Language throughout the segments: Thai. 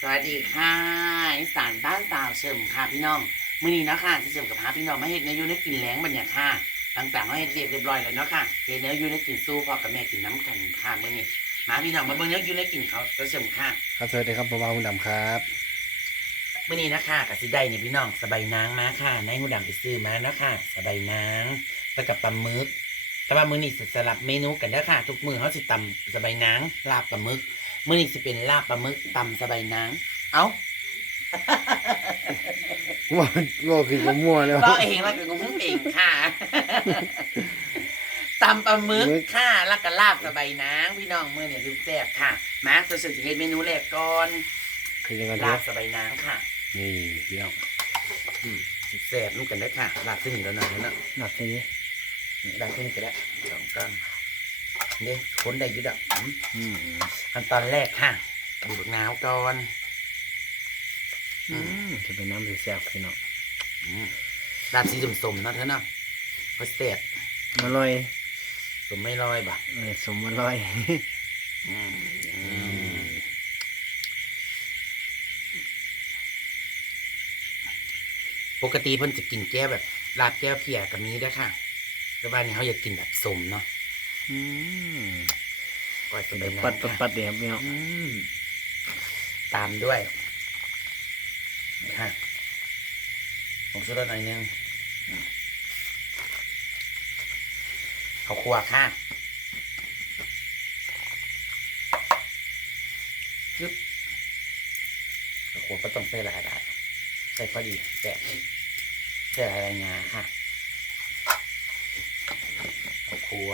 สวัสดีค่ะอีสานบ้านสาวเฉิมค่ะพี่น้องมื้อนี้เนาะค่ะจะเฉิมกับพาพี่น้องมาเฮ็ดเนื้อยูในกินแหลงบัดเนี่ยค่ะหลังจากเราเฮ็ดเรียบเรียบร้อยแล้วเนาะค่ะเฮ็ดเนื้อยูในกินสู้พ่อกับแม่กินน้ำกันค่ะมื้อนี้มาพี่น้องมาเบิ่งเนื้อยูในกินเขาจะเฉิมค่ะครับสวัสดีครับผมวาคุณดำครับมื้อนี้นะคะกับสิได้นี่พี่น้องสบายนางมาค่ะนายหูดำไปซื้อมาเนาะค่ะสบายนางแล้วกับปลาหมึกแต่ว่ามื้อนี้สิสลับเมนูกันเด้อค่ะ ทุกมื้อเขาสิตำสบายนางลาบปลาหมึก มื้อนี้สิเป็นลาบปลาหมึกตำสบายนางเอ้าว่าว่าคือผมมั่วแล้วก็เองแล้วก็งงเองค่ะตำปลาหมึกมึกค่ะแล้วก็ลาบสบายนางพี่น้องมื้อเนี่ยดูแซ่บค่ะมาจะสึกเฮ็ดเมนูแรกก่อนคือยังไงลาครับบสบายนางค่ะ นี่พี่น้องอืมแซ่บนุ่มกันได้อค่ะลาบเส้นนี้แล้วหน่อยแล้วเนาะหนักทีได้เส้นนี้ก็ได้สองก้อน นี่คนได้อยุดอะอืมอืมขั้นตอนแรกค่ะดูดน้ำก่อนอืมจะเป็นน้ำแซ่บๆพี่น้องอืมลาบสีสมๆเนาะเธอเนาะเพราะแซ่บมาลอยสมไม่ลอยบ่ะเออสมมาลอยอืมอืมปกติเพิ่นจะกินแก้วแบบลาบแก้วเพียกับนี้ได้อค่ะแต่ว่านี่เขาอยากกินแบบสมเนาะอืม ก้อยเป็เป็นนแบแบบบปัปัดดปัดปัดเลยครับพี่น้องตามด้วยนี่ค่ะผมซื้อรถหน่อยนึงอืมข้าวคั่วค่ะยึบข้าวคั่วก็ต้องใส่หลายหลายใส่พอดีแสบใส่หลายหลายงาค่ะข้าวคั่ว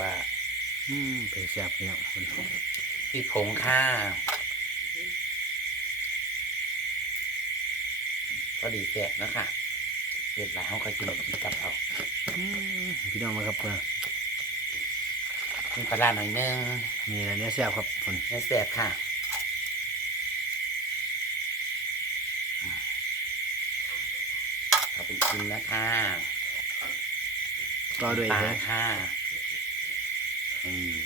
อืมเป็นแซ่บพี่น้องคนพริกผงค่ะก็ดีแสบเนาะค่ะเรียบร้อยเขาเคยกินพริกกับเขาอืมพี่น้องมาครับเพื่อนมีปลาร้าหน่อยนึงนี่แหละเนื้อแซ่บครับคนเนื้อแสบค่ะเขาเป็นชิ้นนะคะต่อด้วยปลาเด้อค่ะอื ม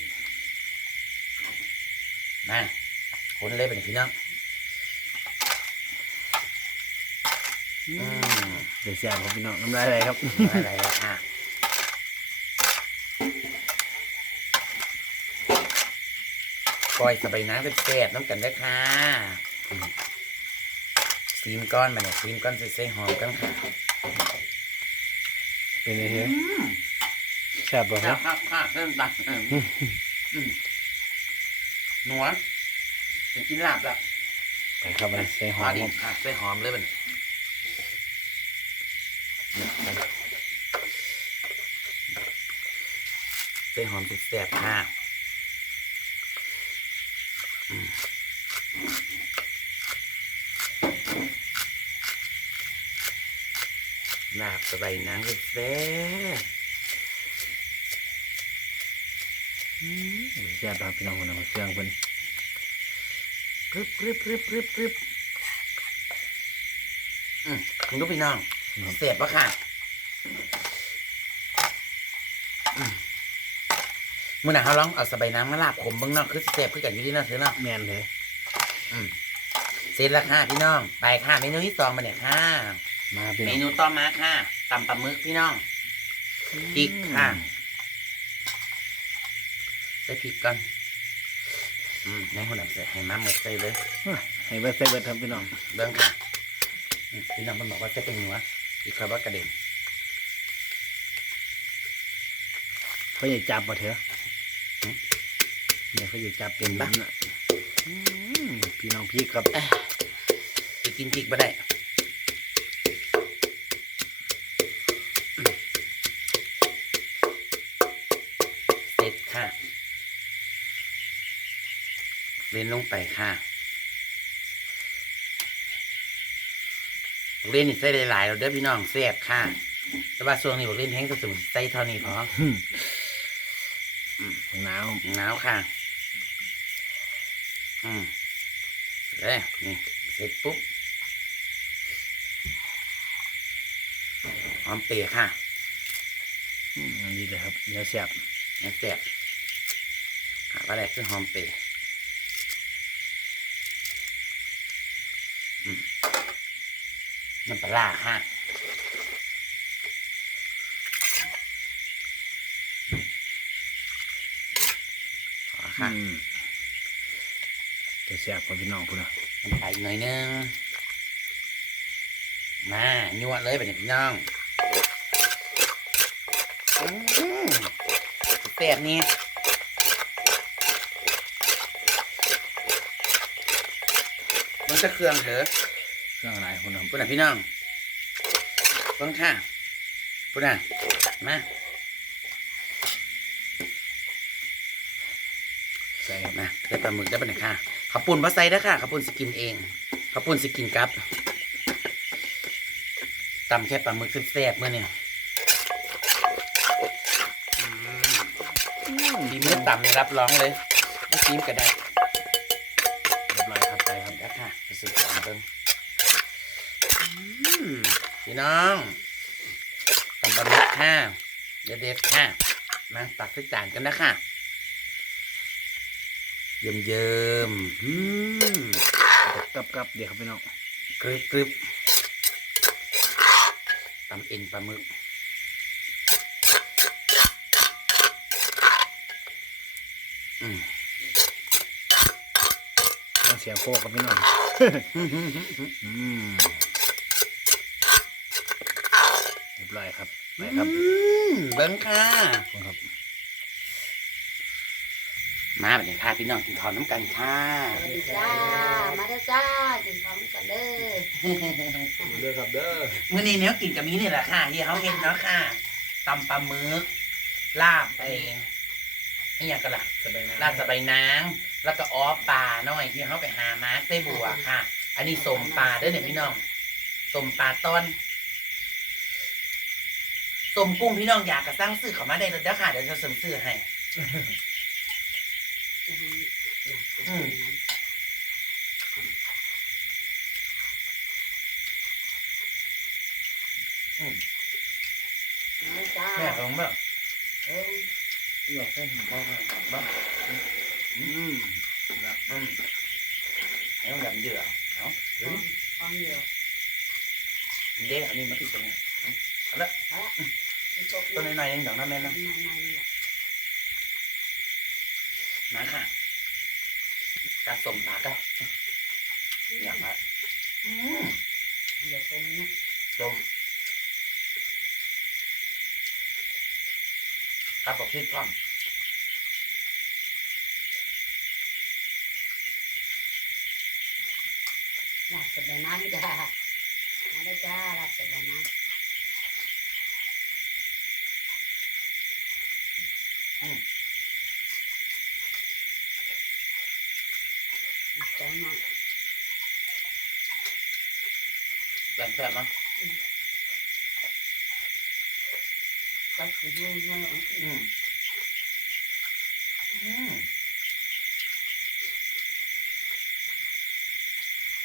มาคนเลยเป็นพี่น้องอือืมมเป็นแซ่บครับพี่น้องน้ำลายไหลครับอะไรแล้วค่ะก้อยสบายน้ำแซ่บๆน้ำกันได้อค่ะอืมซีมก้อนมาเนี่ยซีมก้อนใส่ๆหอมกันค่ะ เป็นไงเฮ้ย แซ่บป่ะครัรับครับค่ะเริ่มตัดอืมหนัวเป็นกินลาบล้วไปครับมันใส่หอมดิครับใส่หอมเลยมันเนี่ยไปใส่หอมแซ่บๆค่ะอืมลาบสบายหนังแซ่บอืมเป็น แซ่บครับพี่น้องคนเอาเครื่องคนกรึบกรึบกรึบกรึบกรึบอืมคุณลูกพี่น้องครับเสียบปะค่ะอืมมื่อไหร่เขาลองเอาสบายน้ำมาลาบขมเบื้องนอกคือเสียบคือกันอยู่ที่นั่นเถอะเนาะแม่นเลยอืมเสร็จแล้วค่ะพี่น้อง ไปค่ะเมนูที่สองมาเนี่ยค่ะ มาพี่เมน้องนูต่อมาค่ะตำปลาหมึกพี่น้องพริกค่ะ ใส่พริกก่อนอืมในหัวหนังใส่ให้มาหมดใส่เลยอะให้เบิดใส่เบิดครับพี่น้องเบิ้งค่ะอืมพี่น้องมันบอกว่าจะเป็นหัวอีกคำว่ากระเด็นเขาอยากจับมาเถอะเนี่ยเขาอยากจับเป็นบ้านน่ะอืมพี่น้องพี่ครับไปกินพริกมาได้อืมเสร็จค่ะ เล่นลงไปค่ะบอกเล่นนี่ใส่หลายๆเราเด้อพี่น้องแซ่บค่ะ แต่ว่าช่วงนี้บอกเล่นแห้งสุดๆใส่เท่านี้พอหนาวหนาวค่ะ อืมเลยนี่เสร็จปุ๊บหอมเปรี้ยค่ะอืมอันนี้เลยครับเนื้อแซ่บนี่แซ่บขาว่าอะไรคือหอมเปรี้ย อืม น้ำปลาร้าค่ะขอค่ะอืมจะแซ่บกว่าพี่น้องพุ่นนะน้ำปลาอีกหน่อยนึง มายั่วเลยไปเนี่ยพี่น้องอืมแซ่บนี่มันจะเครื่องเถอะ เครื่องอะไร พุ่นนะปุ่นน่ะพี่น้องเบิ่งค่ะปุ่นน่ะมาใส่ครับมาได้ปลาหมึกได้ปะเนี่ยค่ะขาวปุ่นบะไซได้อค่ะขาวปุ่นสกินเองขาวปุ่นสกินกับตำแค่ปลาหมึกแซ่บๆเมื่อเนี่ยดีมือต่ำเนี่ยรับร้องเลยไม่ซีมก็ได้เรียบร้อยครับไปครับแล้วค่ะไปสืบสวนเบิ่งอืม พี่น้องตำปลาหมึกค่ะเด็ดๆค่ะ มาตักใส่จานกันนะค่ะ เยิ้มเยิมๆอืมกับกับเดี๋ยวครับพี่น้องกรึบกรึบตำเอ็นปลาหมึกอืมต้องเสียงโคกครับพี่น้องอืมเรียบร้อย ครับไปครับอืมเบิ้งค่ะ ครับ มาไปเลยค่ะพี่น้องกินข้าวน้ำกันค่ะสวัสดีจ้า มาเด้อจ้ากินของกันเด้อเด้อครับเด้อมื้อนี้เนี้ยกินกับมีนี่แหละค่ะที่เขาเห็นเนาะค่ะตำปลาหมึกลาบไปนี่ยังกันล่ะสบายนะลาบสบายนางแล้วก็อ้อปลาหน่อยที่เขาไปหามาร์กไส้บัวค่ะ อันนี้สมปลาเด้อเนี่ยพี่น้องสมปลาต้น สมกุ้งพี่น้องอยากกระสร้างซื้อเขามาได้เลยเด้อค่ะเดี๋ยวจะเสริมซื้อให้ อืมมาเด้อจ้าแม่ของแบบเออหยอกให้ผมบ้าบ้าอืมอืมให้มันดำเดือดเอาพร้อมพร้อมเดียวเด้อันนี้มาติดตรงนี้เอาละเอาละกิน ตกตัวน้อยๆยังดอกน้ำแม่นเนาะในๆเนี่ยมาค่ะการสมปลาก็อย่างละอืมเดี๋ยวต้มนะสมกับบอกพี่ก่อนหลับเสร็จแล้วนะจ้ามาเด้อจ้าหลับเสร็จแล้วนะ จ้าหน่อยแบบแบบเนาะก็คือยุ่งเรื่องของอืมอืม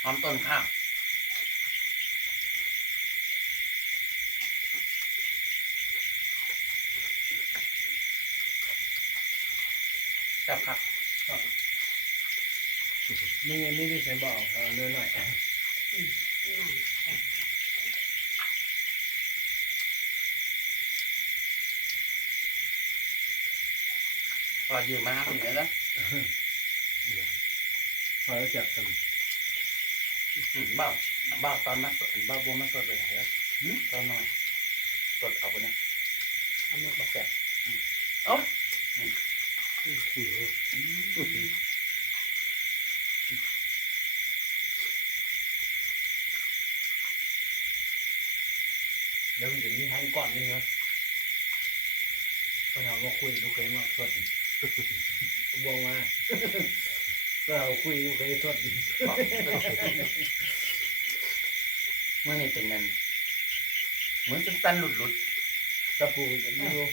หอมต้นข้าวจับครับ นี่นี่ที่ฉันบอกเอาเนื้อหน่อยพอยืมมาครับเดี๋ยวนะพอแล้วจับกันอืมเบ้าเบ้าตอนมาสดเบ้าบัวมาสดเลยไหนแล้วหืมตอนน้อยสดเอาไปนะทำให้บอกแซ่บอืมเอ้าแล้วมันจะมีทั้ง ก่อนนึงนะก็ถามว่าคุยลูกเคยมากสดบอกมาก็เราคุยลูกเคยสดบอกเมื่อนี่เป็นนั่นเหมือนสั้นๆหลุดตะปูจะไม่รู้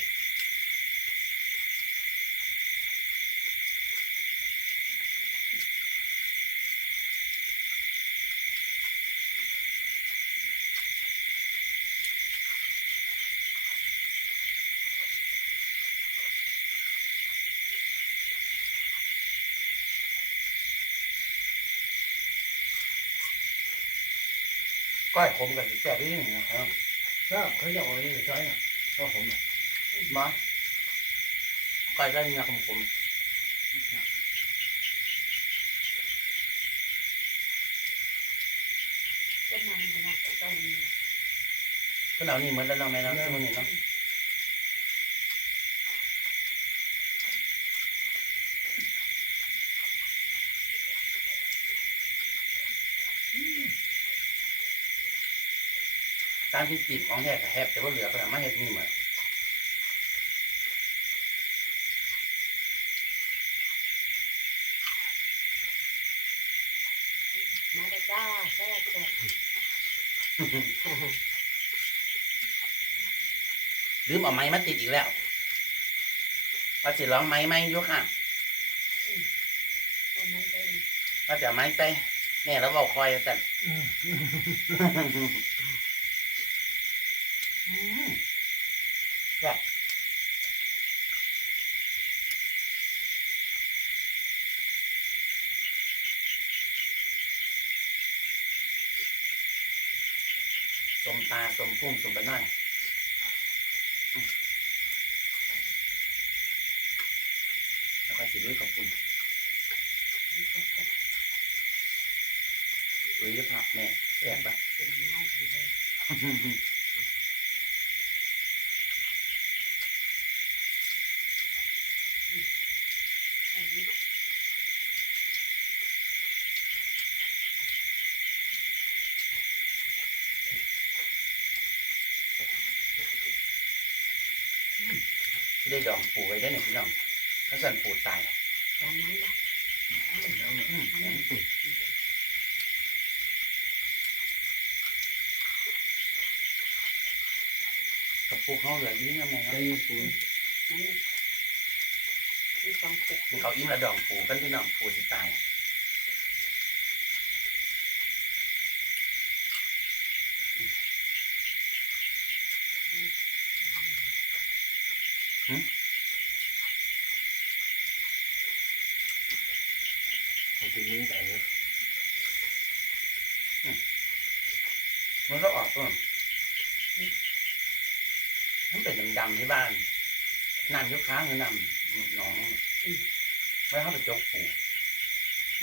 ก้อยขมกับสิแซ่บยิ่งนะครับถ้าเขาจะเอาอันนี้ใช้น่ะก็ผมน่ะบ่ก้อยได้เนื้อขมเป็นน้ำมันละตอนนี้ๆก็เอานี่เหมือนแล้วเนาะแม่เนาะที่มันนี่เนาะามที่จีบของแท้กับแฮบแต่ว่าเหลือก็เอามาเฮ็ดนี่หมดมาได้จ้าแซ่บแซ่บลืมเอาไม้มาติดอีกแล้วว่าสิร้องไม้ไหมอยุค่ะเอาไม่ได้นะว่าจะเอาไม้ใส่แม่แล้วเบาคอยสั่นอืมแบบส มตาสมพุ่มสมไปหน่อยแล้วก็สิด้วยกับปุ่นหรือผักแม่แอบปะเป็นง่ายดีเลยอันนี้ ได้ดองปูไว้ได้เนี่ยพี่น้องถ้าสั่น ปูตายอะจานนั้นนะอืมอืมกับปูเขาเหลืออยิ่งยังไงครัได้บยินปูนนั่นนี่สองขวดเขาอิ่มละดองปูกันพี่น้องปูสิตายเอาไปยิงไก่เลย มันก็ออกต้นมันเป็นดำๆที่บ้าน น้ำยกค้างหรือน้ำหนองไว้เข้าไปจกปู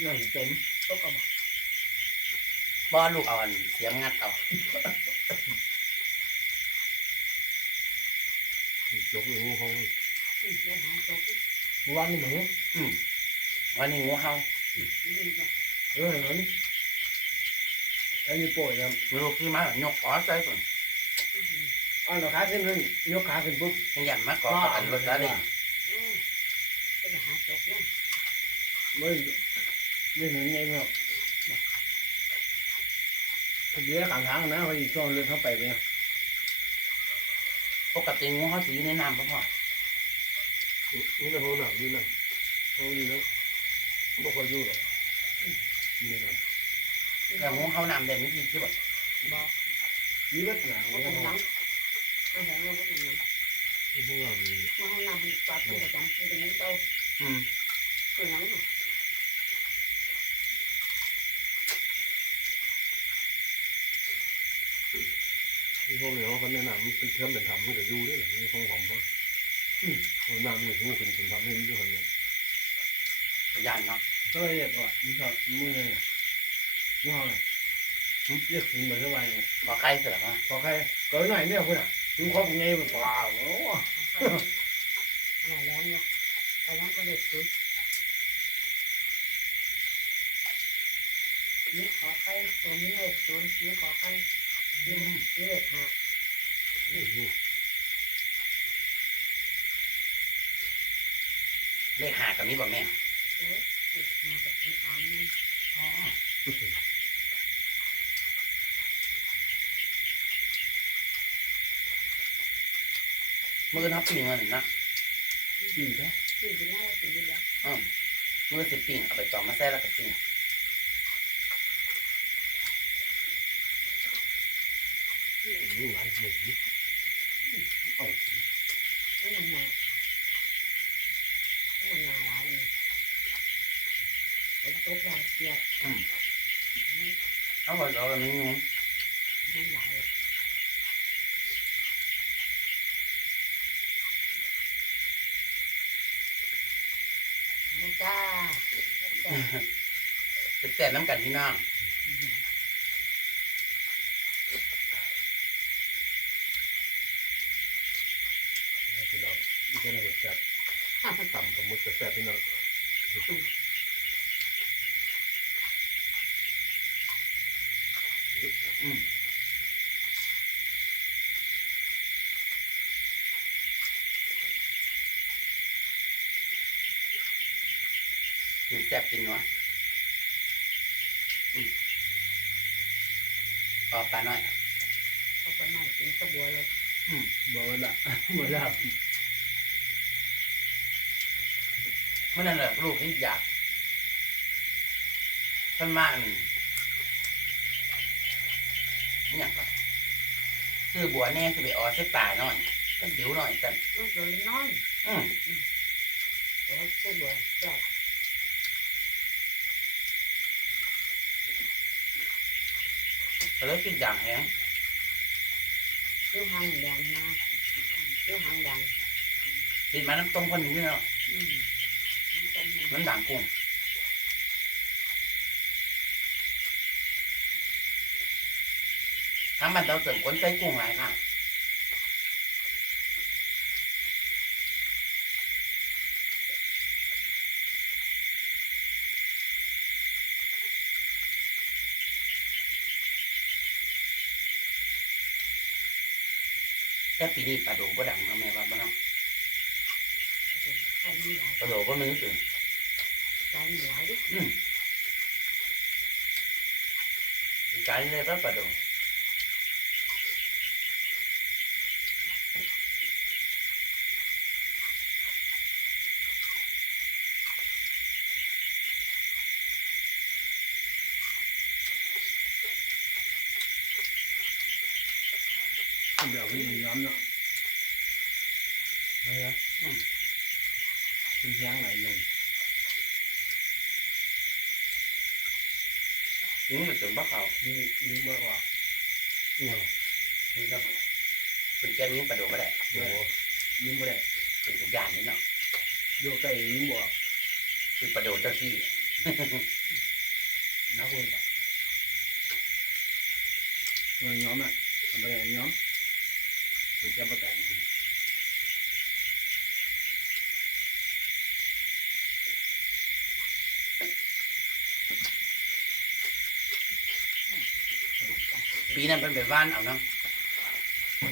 นั่งจมก็กระบอกบ้านลูกเอาอันเสียมงัดเอาจกอยู่ห้องอืมเดี๋ยวหาโจ๊กอีกวันนี้หมูอืมวันนี้งูเห่าอืมนี่จ้ะเออนั่นไอ้นี่ป่วยครับลูกที่มาหยกขอใส่ส่วนอืม เอาหน้าขาขึ้นขึ้นยกขาขึ้นปุ๊บยังยันมาขอกันรถซาเล้งอืมก็จะหาโจ๊กเนาะไม่ไม่เห็นไงเนาะทะเบียนขางทางนะพอดีช่วงเรือเข้าไปไปปกติงูเขาสีในน้ำพ่อนี่นะห้องหนักนี่นะห้องนี้นะไม่ค่อยอยู่หรอกนี่นะแต่งูเขาน้ำแดงนี่พี่ที่แบบบอกนี่ก็หนาว่าเป็นหนังเอาแหงว่าเป็นหนังที่ห้องน้ำนี่มาห้องน้ำมันปลาเป็นประจำเป็นอย่างนี้โตอืมเป็นหนังน่ะที่ห้องนี้เขาแนะนำเป็นเชื่อมเป็นทำให้กับยูด้วยเหรอนี่ห้องผมเขาห้องน้ำนี่หูขึ้นเป็นทำให้มันด้วยกันเลยยันเนาะก็เลยเรียกว่านี่ครับมือเนี่ยนี่ห้องเนี่ยเรียกถึงเหมือนสบายเนี่ยขอใครเสือกอะพอใครเกิดหน่อยเนี่ยคุณอะ ถึงครบไงมันเปล่าโอ้หลายแล้วเนี่ยไปแล้วก็เด็ดสุดนี่ขอใครตัวนี้เลขศูนย์นี่ขอใครนี่เลขห้าเลขหากับนี้บ่แม่เออเลขห้าแบบเป็นอ่างนี่อ๋อ มือทับปิ่งเงินนะดีนะสี่สิบห้าสี่สิบแล้วอืมมือสิปิ่งเอาไปตองมาใส่แล้วก็ปิ่งนี่หลายหมื่นนี่มันมานี่มันมาหลายนี่เป็นตุ๊กแรงเกียร์อืมเอาไว้รอกันนึงงูไม่ไหลนะจ้าจ้า เป็นแสบน้ำกันพี่น้องพี่น้องนี่ก็น่าจะแซ่บตำสมมุติจะแซ่บพี่น้อง กินแซ่บกินนัวอืมออกปลาหน่อยเอาไปหน่อยกินกระบัวเลยอืมบอกว่าละบอกละเมื่อนั้นแหละลูกนี่อยากท่านมาอันนี่อย่างก็ซื้อบัวแน่คือไปออซื้อป่าหน่อยแล้วดิวหน่อยจันลูกโดนน้อยอืมแล้วเส้นบัวจ้า ก็เลยกินอย่างแห้งลูกหางแดงนะลูกหางแดงกินมาน้ำต้มคนนี้เนาะอืมมันเป็นมันด่างกุ้งทั้งมันเราเสริมก้นไส้กุ้งหลายค่ะ แต่ปีนี้ปลาโดก็ดังนาะแม่ว่าบ้านเนาะใครมีหลายปลาโดก็นึกใจมีหลายดิอืมใจเลยปะปลาโดเดี๋ยวพี่ย้อมเนาะอืมเป็นย่างไหนเลย ยิงมันถึงบ้าเขานี่นี่มากกว่าเนี่ยคือจะเป็นแก้มยิงปลาโดก็ได้โอ้ยิ้มไม่ได้เป็นสัญญาณนี่เนาะโยกใกล้ยิ้มบอกคือปลาโดเจ้าที่น้าคนปะตัวย้อมอะทำไปเลยย้อมตัวจะประแต่ง ปีนั้นเป็นไปว่านเอาเนาะ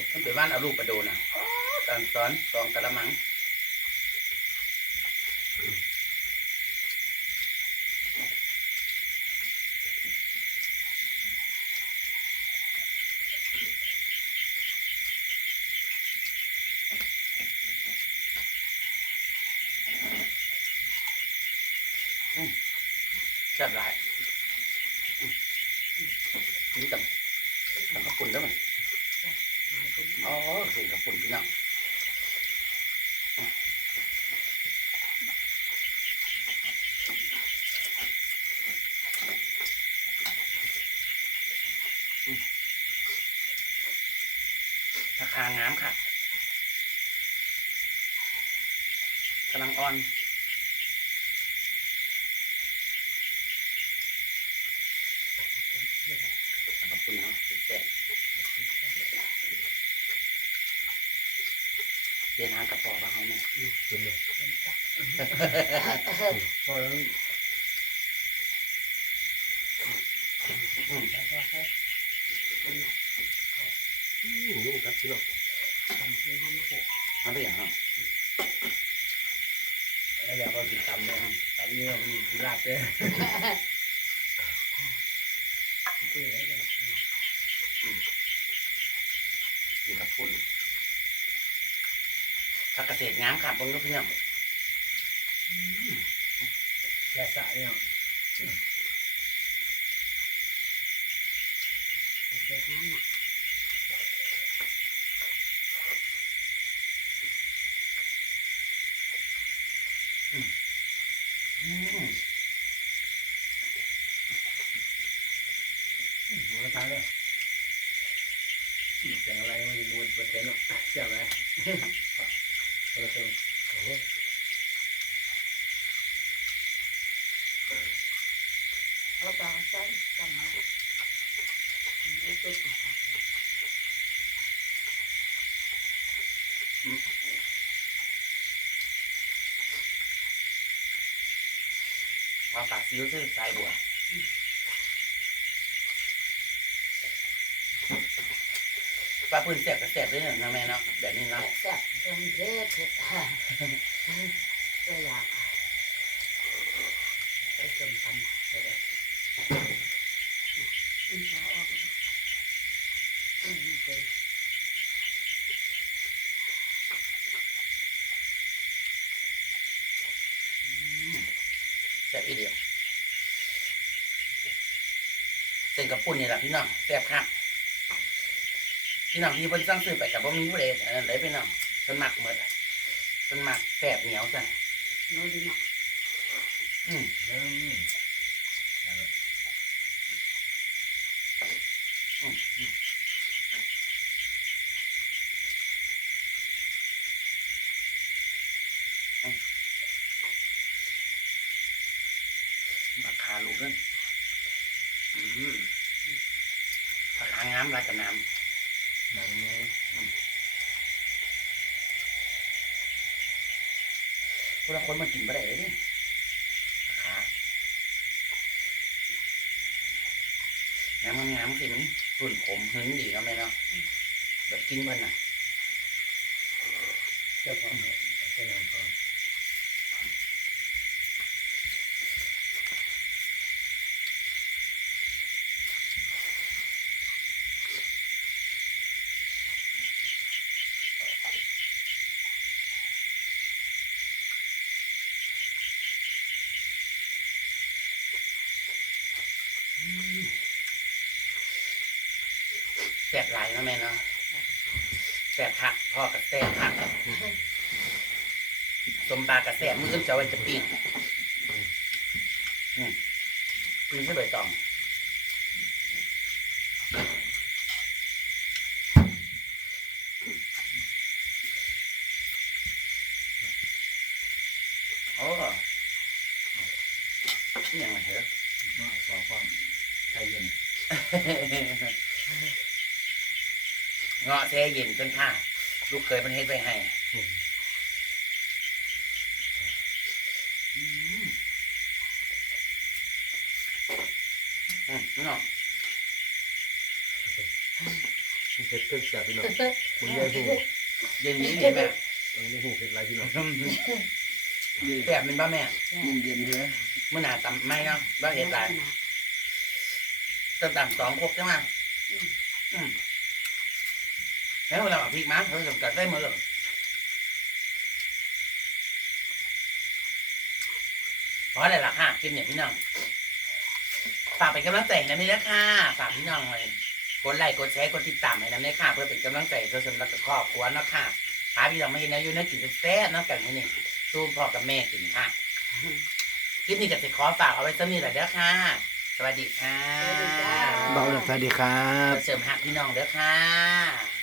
เป็นไปว่านเอาลูกปลาโดนะตอนสอนสองกระมัง แซ่บหลายอืมกินกับกับกระปุ่นได้ไหม หลายคน อ๋อเห็นกระปุ่นพี่น้องอืมอืมราคางามค่ะกำลังอ่อนขอบคุณเนาะแซ่บเดินทางกับพ่อว่าเขาแม่เป็นเลยเป็นจ้าพอแล้วอืมแต่ว่าเขาเป็นยุ่งครับพี่น้อง ทำให้เขาไม่เสร็จ เอาไปอย่างเนาะ แล้วก็ติดตามเลยตามนี้มีกีฬาเต้คุยเลยกินกับปุ่นผักเกษตรงามค่ะเบิ่งดูพี่น้องแก่สายเนี่ยเด็กน้ำม หัวตายเลย เสียงอะไรมันจะดูดเปอร์เซ็นต์เนาะเสียงอะไร เปอร์เซ็นต์โอ้โหเอาปลาใส่จำมาไม่ตุกนะคะมาปากซิ้วซื้อสายบัวปลาปืนแสบกับแสบด้วยเนาะแม่เนาะแบบนี้เนาะ แซ่บๆ ต้องเผ็ดเผ็ดค่ะก็ยากไปชมกันเลยอืมปลาออกอืมมันเป็นแสบอีเดียวเส้นกับปุ่นนี่แหละพี่น้องแสบครับพี่น้องที่เพิ่นสั่งซื้อไปกับว่ามีผู้ใดอันนั้นได้พี่น้อง เพิ่นมักหมดอะเพิ่นมักแสบเหนียวจ้ะโน้ดีเนาะ อืม อืม อืมอืมอืมราคาลูกเด้นอืมราคางามรายกับน้ำ หนังไง พวกเราคนมันกินไม่ได้เลยนี่ขาน้ำงามๆสินรุ่นผมหึงดีแล้วไหมเนาะแบบกินมันน่ะเจ้าของก่อน แสบหลายเนาะแม่เนาะแสบผักพ่อกับ แสบผักสมปลากับแสบมือจะเอาไว้จะปิ้งอืมปิ้งใส่ใบตองโอ้นี่ยังไงเหรอมาสองความใจเย็นเงาะแช่เย็นจนข้า ลูกเคยมันเฮ็ดไว้ให้อืมอืมเนาะเผ็ดเผ็ดจัดพี่น้องมึงยังหูเย็นนี้นี่แม่มึงยังหูเผ็ดไรพี่น้องแสบเป็นบ้าแม่เย็นเย็นใช่ไหมเมื่อหนาตำไม่เนาะบ้าเห็ดหลายต้องตำสองครกใช่ไหมอืม แล้วเราเอาพริกมาเพิ่มกับได้มือเพราะอะไรล่ะค่ะคลิปเนี่ยพี่น้องฝากเป็นกำลังใจให้นะนี่นะค่ะฝากพี่น้องเลยกดไลค์กดแชร์กดติดตามให้นะเนี่ยค่ะ เพื่อเป็นกำลังใจเพื่อสำหรับครอบครัวเนาะค่ะพาพี่น้องมาเห็นนะอยู่นะกินแซ่บๆเนาะกันมื้อนี่สู้พ่อกับแม่กินค่ะคลิปนี้ก็จะขอฝากเอาไว้สักนิดแหละเด้อค่ะ สวัสดีค่ะสวัสดีจ้าเบาเลยสวัสดีครับเสริมหักพี่น้องเด้อค่ะ